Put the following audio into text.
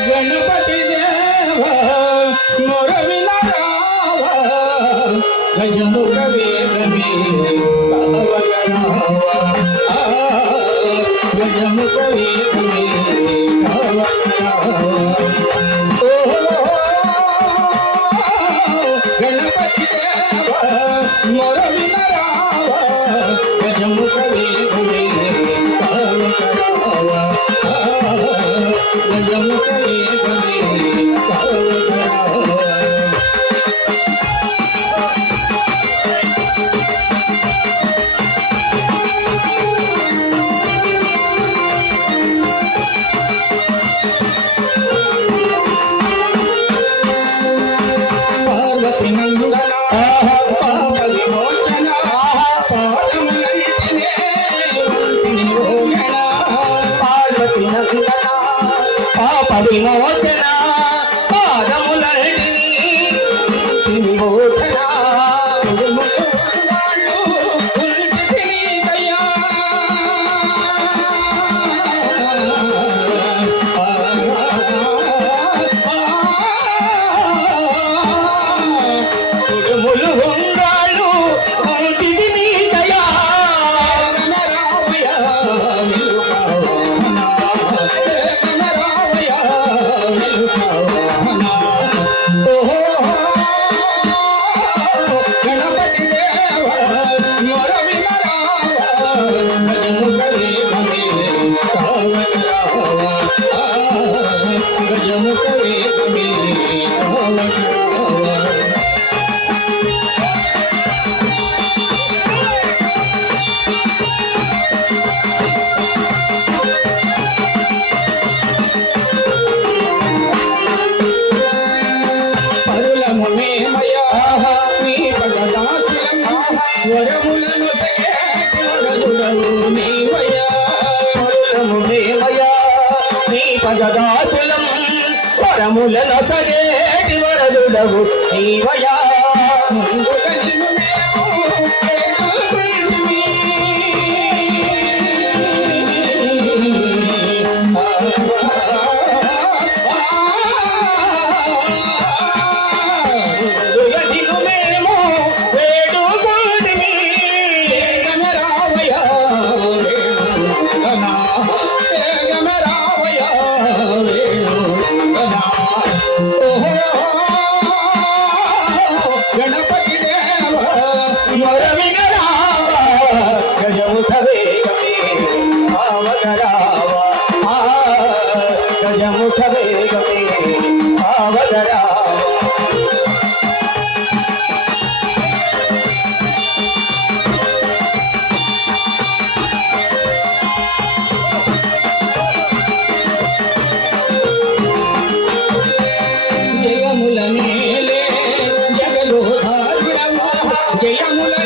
గణపతి దేవ మురవిన రావ గజముఖ వేదమే గజముఖ వేదమే జయము కవి Abhimavachana వరములను నీ పదదాసులం వరములను సగేటి వరదుడవు నీవయా ముందు అవతరావా గజముఖ వేగమే అవతరా జగలో జయముల